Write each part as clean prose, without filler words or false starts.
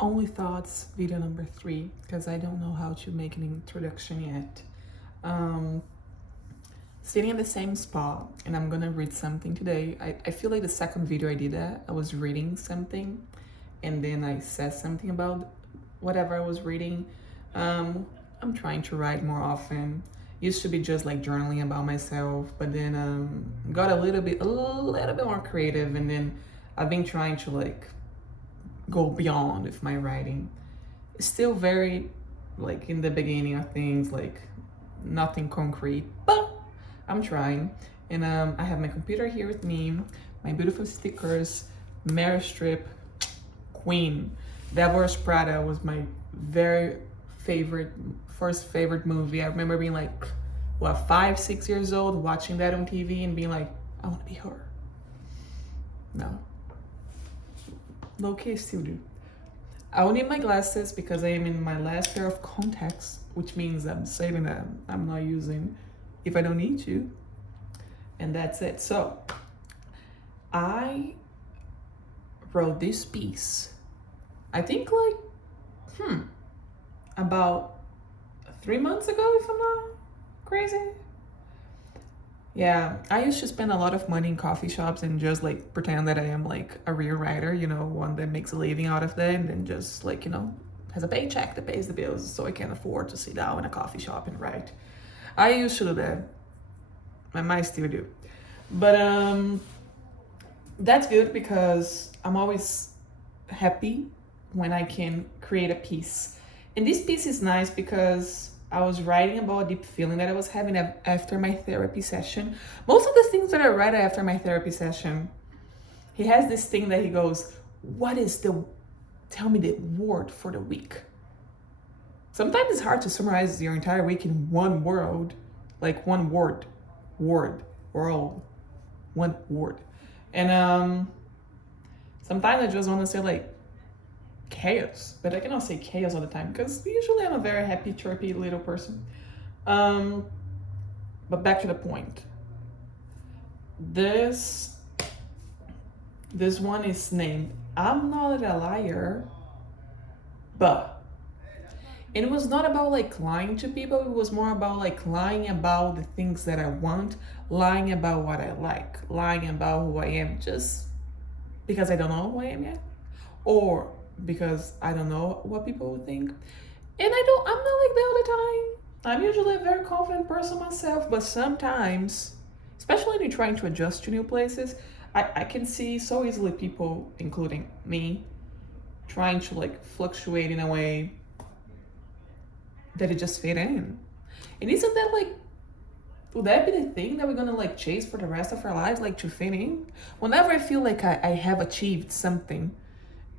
Only Thoughts video number 3 because I don't know how to make an introduction yet. Um, Sitting in the same spot, and I'm gonna read something today. I feel like the second video I did that, I was reading something and then I said something about whatever I was reading. I'm trying to write more often. Used to be just like journaling about myself, but then got a little bit more creative, and then I've been trying to like go beyond with my writing. It's still very like in the beginning of things, like nothing concrete, but I'm trying. And I have my computer here with me, my beautiful stickers, Meryl Streep, Queen. Devil Wears Prada was my very first favorite movie. I remember being like, what, 5, 6 years old, watching that on TV and being like, I want to be her. No. Low key, I still do. I will need my glasses because I am in my last pair of contacts, which means I'm saving them. I'm not using if I don't need to. And that's it. So I wrote this piece, I think like, about 3 months ago, if I'm not crazy. Yeah, I used to spend a lot of money in coffee shops and just like pretend that I am like a real writer, one that makes a living out of that and then just like, has a paycheck that pays the bills so I can afford to sit down in a coffee shop and write. I used to do that. I might still do. But that's good because I'm always happy when I can create a piece. And this piece is nice because I was writing about a deep feeling that I was having after my therapy session. Most of the things that I read after my therapy session, he has this thing that he goes, tell me the word for the week. Sometimes it's hard to summarize your entire week in one word, like one word, world, one word. And sometimes I just want to say like, chaos, but I cannot say chaos all the time because usually I'm a very happy, chirpy little person. But back to the point. This one is named I'm Not a Liar, but it was not about like lying to people. It was more about like lying about the things that I want, lying about what I like, lying about who I am just because I don't know who I am yet, or because I don't know what people would think. And I'm not like that all the time. I'm usually a very confident person myself, but sometimes, especially when you're trying to adjust to new places, I can see so easily people, including me, trying to like fluctuate in a way that it just fit in. And isn't that like, would that be the thing that we're gonna like chase for the rest of our lives, like to fit in? Whenever I feel like I have achieved something,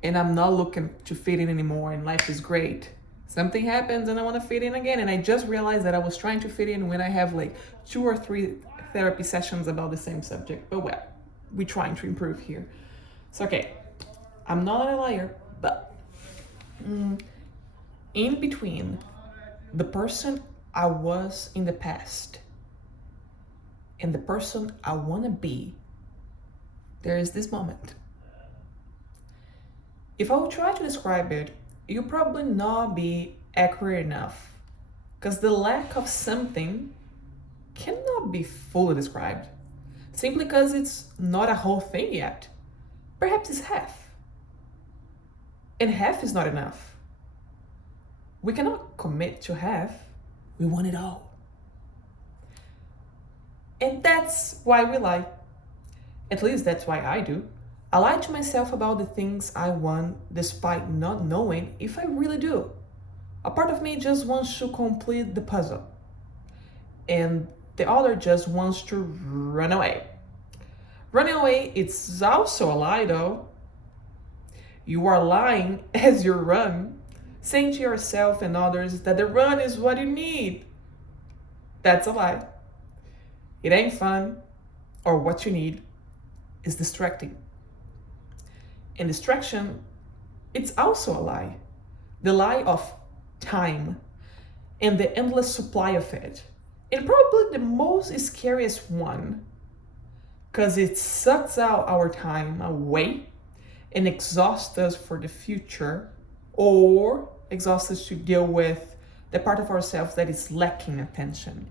and I'm not looking to fit in anymore and life is great, something happens and I want to fit in again. And I just realized that I was trying to fit in when I have like 2 or 3 therapy sessions about the same subject. But well, we're trying to improve here. So okay, I'm not a liar, but in between the person I was in the past and the person I want to be, there is this moment. If I would try to describe it, you'll probably not be accurate enough because the lack of something cannot be fully described simply because it's not a whole thing yet. Perhaps it's half. And half is not enough. We cannot commit to half. We want it all. And that's why we lie. At least that's why I do. I lie to myself about the things I want despite not knowing if I really do. A part of me just wants to complete the puzzle, and the other just wants to run away. Running away, it's also a lie though. You are lying as you run, saying to yourself and others that the run is what you need. That's a lie. It ain't fun, or what you need is distracting. And distraction, it's also a lie. The lie of time and the endless supply of it. And probably the most scariest one, because it sucks out our time away and exhausts us for the future or exhausted to deal with the part of ourselves that is lacking attention.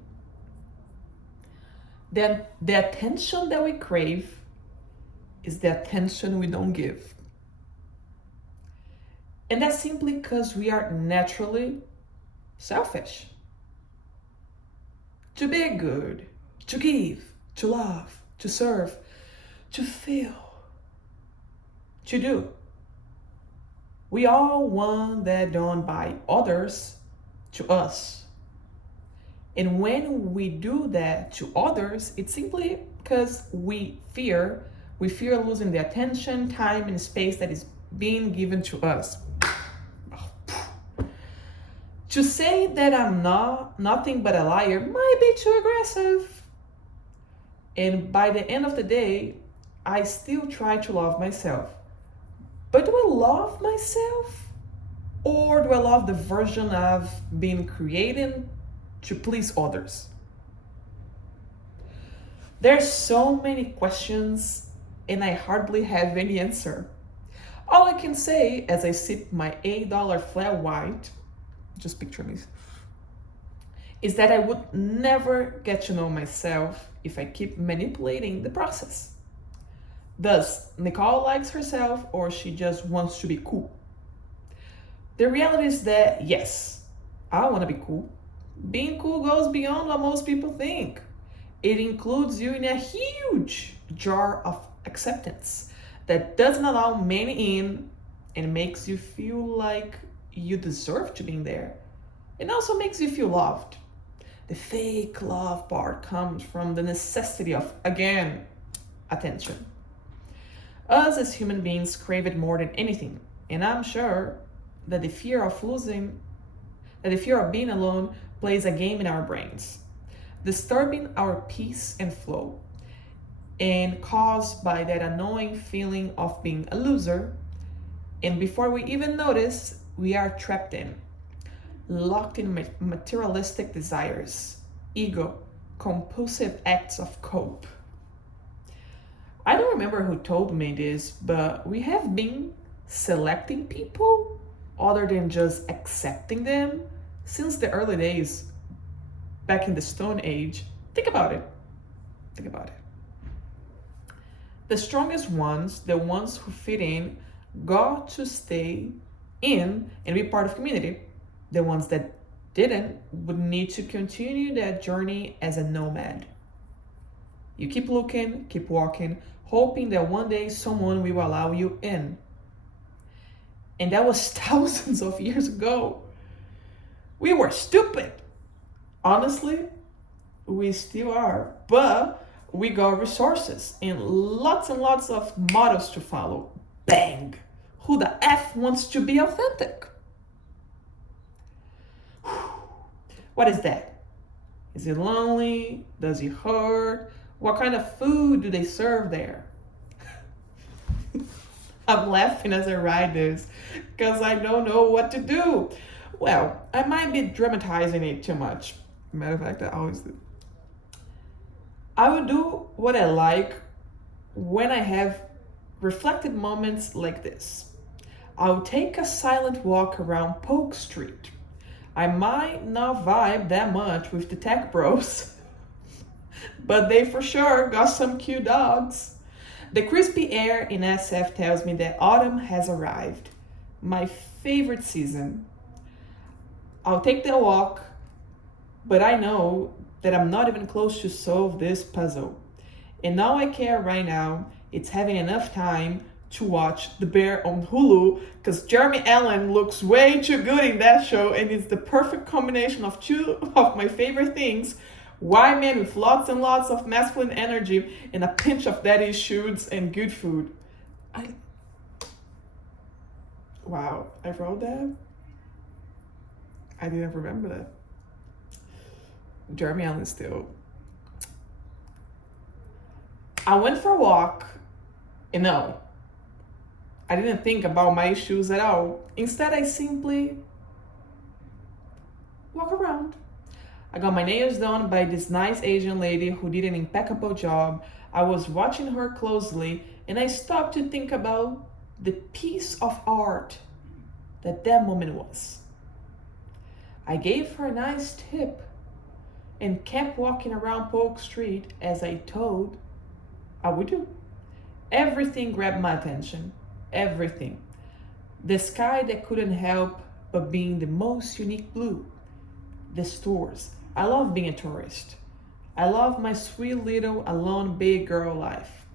Then the attention that we crave is the attention we don't give. And that's simply because we are naturally selfish. To be good, to give, to love, to serve, to feel, to do. We all want that done by others to us. And when we do that to others, it's simply because we fear losing the attention, time, and space that is being given to us. To say that I'm nothing but a liar might be too aggressive. And by the end of the day, I still try to love myself. But do I love myself? Or do I love the version I've been creating to please others? There's so many questions and I hardly have any answer. All I can say as I sip my $8 flat white, just picture me, is that I would never get to know myself if I keep manipulating the process. Does Nicole likes herself or she just wants to be cool? The reality is that yes, I want to be cool. Being cool goes beyond what most people think. It includes you in a huge jar of acceptance that doesn't allow many in and makes you feel like you deserve to be there. It also makes you feel loved. The fake love part comes from the necessity of, again, attention. Us as human beings crave it more than anything, and I'm sure that the fear of being alone plays a game in our brains, disturbing our peace and flow, and caused by that annoying feeling of being a loser. And before we even notice, we are trapped in, locked in materialistic desires, ego, compulsive acts of cope. I don't remember who told me this, but we have been selecting people other than just accepting them since the early days, back in the Stone Age. Think about it. Think about it. The strongest ones, the ones who fit in, got to stay in and be part of community. The ones that didn't would need to continue that journey as a nomad. You keep looking, keep walking, hoping that one day someone will allow you in. And that was thousands of years ago. We were stupid. Honestly, we still are. But we got resources and lots of models to follow. Bang! Who the F wants to be authentic? What is that? Is it lonely? Does it hurt? What kind of food do they serve there? I'm laughing as I write this because I don't know what to do. Well, I might be dramatizing it too much. Matter of fact, I always do. I would do what I like when I have reflective moments like this. I'll take a silent walk around Polk Street. I might not vibe that much with the tech bros, but they for sure got some cute dogs. The crispy air in SF tells me that autumn has arrived, my favorite season. I'll take the walk, but I know that I'm not even close to solve this puzzle. And all I care right now is having enough time to watch The Bear on Hulu, because Jeremy Allen looks way too good in that show, and it's the perfect combination of two of my favorite things: white men with lots and lots of masculine energy and a pinch of daddy issues and good food. Wow, I wrote that? I didn't remember that. Jeremy Allen still. I went for a walk, and no, I didn't think about my issues at all. Instead, I simply walk around. I got my nails done by this nice Asian lady who did an impeccable job. I was watching her closely and I stopped to think about the piece of art that moment was. I gave her a nice tip and kept walking around Polk Street as I told I would do. Everything grabbed my attention. Everything. The sky that couldn't help but being the most unique blue. The stores. I love being a tourist. I love my sweet little alone big girl life.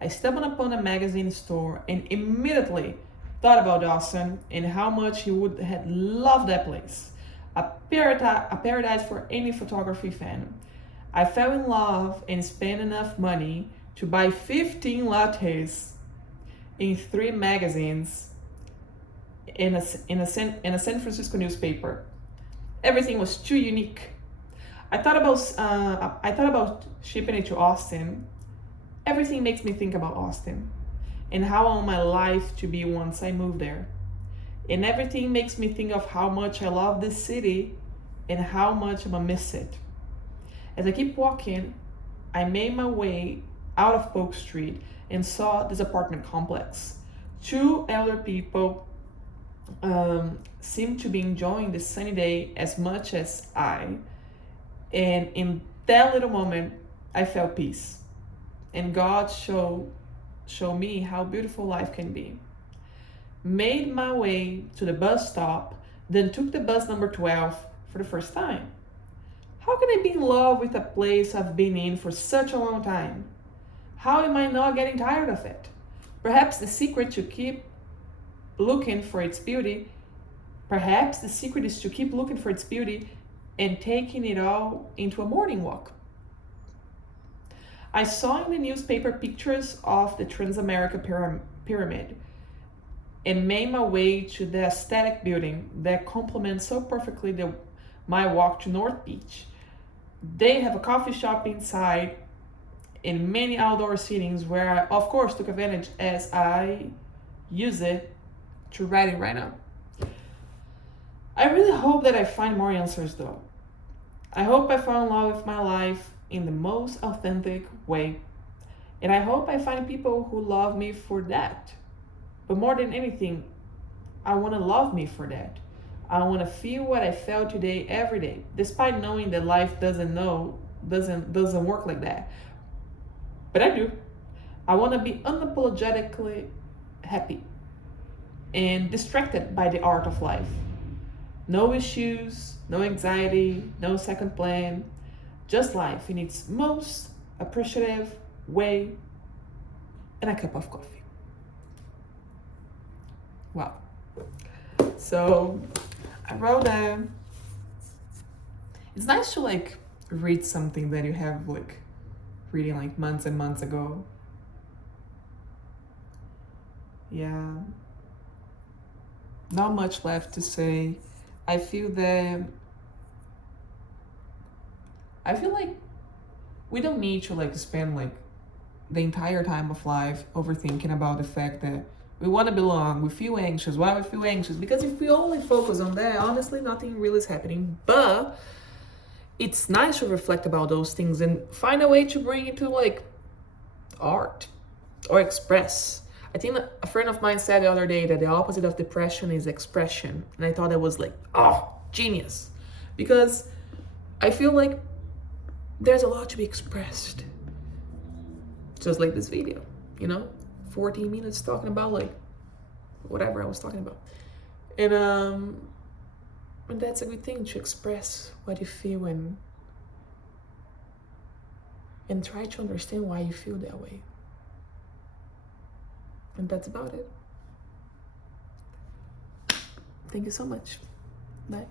I stumbled upon a magazine store and immediately thought about Dawson and how much he would have loved that place. A paradise for any photography fan. I fell in love and spent enough money to buy 15 lattes in 3 magazines in a San Francisco newspaper. Everything was too unique. I thought about shipping it to Austin. Everything makes me think about Austin and how I want my life to be once I move there. And everything makes me think of how much I love this city and how much I'm gonna miss it. As I keep walking, I made my way out of Polk Street and saw this apartment complex. 2 elder people seemed to be enjoying the sunny day as much as I. And in that little moment, I felt peace. And God showed me how beautiful life can be. Made my way to the bus stop, then took the bus number 12 for the first time. How can I be in love with a place I've been in for such a long time? How am I not getting tired of it? Perhaps the secret to keep looking for its beauty, perhaps the secret is to keep looking for its beauty and taking it all into a morning walk. I saw in the newspaper pictures of the Transamerica Pyramid and made my way to the aesthetic building that complements so perfectly my walk to North Beach. They have a coffee shop inside and many outdoor seatings where I, of course, took advantage as I use it to write it right now. I really hope that I find more answers though. I hope I fall in love with my life in the most authentic way. And I hope I find people who love me for that. But more than anything, I want to love me for that. I want to feel what I felt today every day, despite knowing that life doesn't work like that. But I do. I want to be unapologetically happy and distracted by the art of life. No issues, no anxiety, no second plan, just life in its most appreciative way, and a cup of coffee. Wow. So I wrote it's nice to like read something that you have like reading like months and months ago. Yeah. Not much left to say. I feel like we don't need to like spend like the entire time of life overthinking about the fact that we want to belong, we feel anxious. Why we feel anxious? Because if we only focus on that, honestly, nothing really is happening. But it's nice to reflect about those things and find a way to bring it to like art or express. I think a friend of mine said the other day that the opposite of depression is expression. And I thought that was like, oh, genius. Because I feel like there's a lot to be expressed. Just like this video, 14 minutes talking about like whatever I was talking about. And that's a good thing, to express what you feel and try to understand why you feel that way. And that's about it. Thank you so much. Bye.